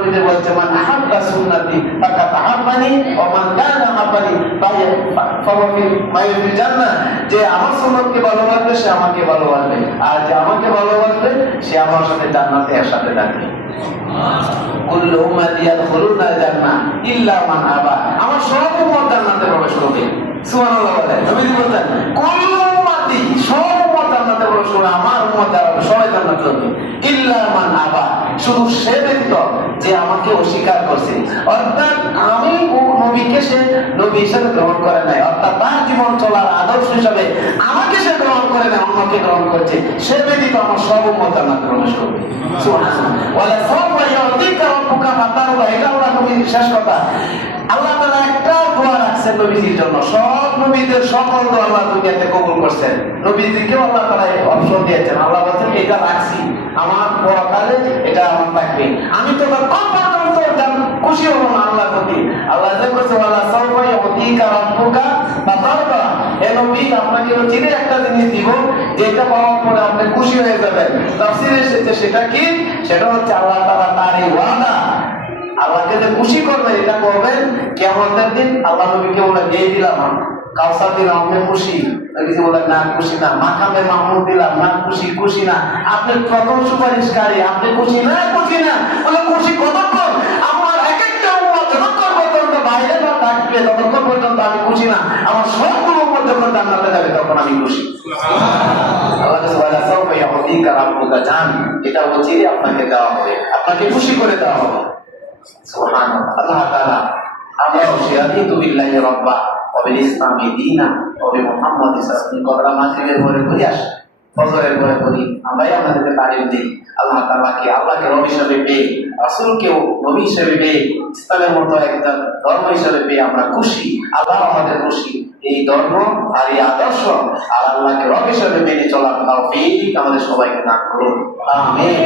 নবীজি বলছে মান আহাব্বা সুন্নতি ফাকাত আহাব্বানি ওয়া মান কানা আহাব্বানি ফাহুয়া ফিল জান্নাহ। যে আমার সুন্নতকে ভালোবাসবে সে আমাকে ভালোবাসবে, আর যে আমাকে ভালোবাসবে সে আমার সাথে জান্নাতে একসাথে থাকবে। কুল্লু উম্মতি ইয়াদখুলুনা জান্নাহ ইল্লা মান আবা। আমার সব উম্মত জান্নাতে প্রবেশ করবে। সুবহানাল্লাহ বলে নবীজি বলেন কুল্লু উম্মতি, সব উম্মত জান্নাতে প্রবেশ করবে, আমার উম্মত যারা সবাই জান্নাতে যাবে ইল্লা মান আবা, শুধু সে ব্যক্তি যে আমাকে অস্বীকার করছে, অর্থাৎ আমি নবীকে সে নবী হিসেবে গ্রহণ করে নাই, অর্থাৎ তার জীবন চলার আদর্শ হিসাবে আমাকে সে গ্রহণ করে নাই, অন্যকে গ্রহণ করেছে, সে ব্যতীত আমার সব উম্মত জান্নাতে প্রবেশ করবে। সুবহানাল্লাহ। ওয়ালা সাওফা ইউতিকা রাব্বুকা ফাতারদা, এটা আল্লাহ নবীর শেষ কথা। আল্লাহ তাআলা একটা দোয়া রাখছেন নবীজির জন্য, সব নবীদের সকল দোয়া আল্লাহ দুনিয়াতে কবুল করছেন, নবীজিকে আল্লাহ তাআলা অপশন দিয়েছেন। আল্লাহ বলেন এটা রাখছি, আমার পরকালে এটা আমার থাকবে, আমি তো কম পর্যন্ত খুশি হব না আল্লাহর প্রতি। আল্লাহ যা বলেছে ওয়ালা সাওফা ইউতিকা রাব্বুকা ফাতারদা, হে নবী আপনাকে চিনে একটা জিনিস দিব যেটা পাওয়ার পরে আপনি খুশি হয়ে যাবেন। তাফসীরে এসেছে সেটা কি, সেটা হচ্ছে আল্লাহ তাআলা তার এই ওয়াদা, আল্লাহকে যে খুশি করবেন এটা করবেন কিয়ামতের দিন। আল্লাহ নবীকে বলে দিয়ে দিলাম কাউসার দিলাম, আপনি খুশি? নবীজি বলেন না খুশি না। মাকামে মাহমুদ দিলাম, না খুশি, খুশি না। আপনি প্রথম সুপারিশকারী, আপনি খুশি না? খুশি না। বলে খুশি কতক্ষণ? আমার এক একটা উম্মত যতক্ষণ পর্যন্ত বাইরে না থাকবে ততক্ষণ পর্যন্ত আমি খুশি না, আমার সবগুলো উম্মত যখন জান্নাতে যাবে তখন আমি খুশি। আল্লাহ সুবহানাহু সাওফা ইউতিকা রাব্বুকা জান, এটা অচিরে আপনাকে দেওয়া হবে, আপনাকে খুশি করে দেওয়া হবে। সুবহানাল্লাহ। আল্লাহ তাআলা আমরা শাহিদু বিল্লাহি রাব্বা ওয়া বিল ইসলামি দীনা ওয়া বি মুহাম্মাদ সাল্লাল্লাহু আলাইহি মাগরিবের পরে করি আসে, ফজরের পরে করি, আমরাই আমাদেরকে তালিম দিই। আল্লাহ তাআলাকে আল্লাহকে রব হিসেবে পেয়ে, রাসূলকেও নবী হিসেবে পেয়ে, ইসলামের মতো একটা ধর্ম হিসেবে পেয়ে আমরা খুশি, আল্লাহ আমাদের খুশি। এই ধর্ম আর এই আদর্শ আর আল্লাহকে রব হিসেবে মেনে চলার তৌফিক আমাদের সবাইকে দান করুন। আমিন।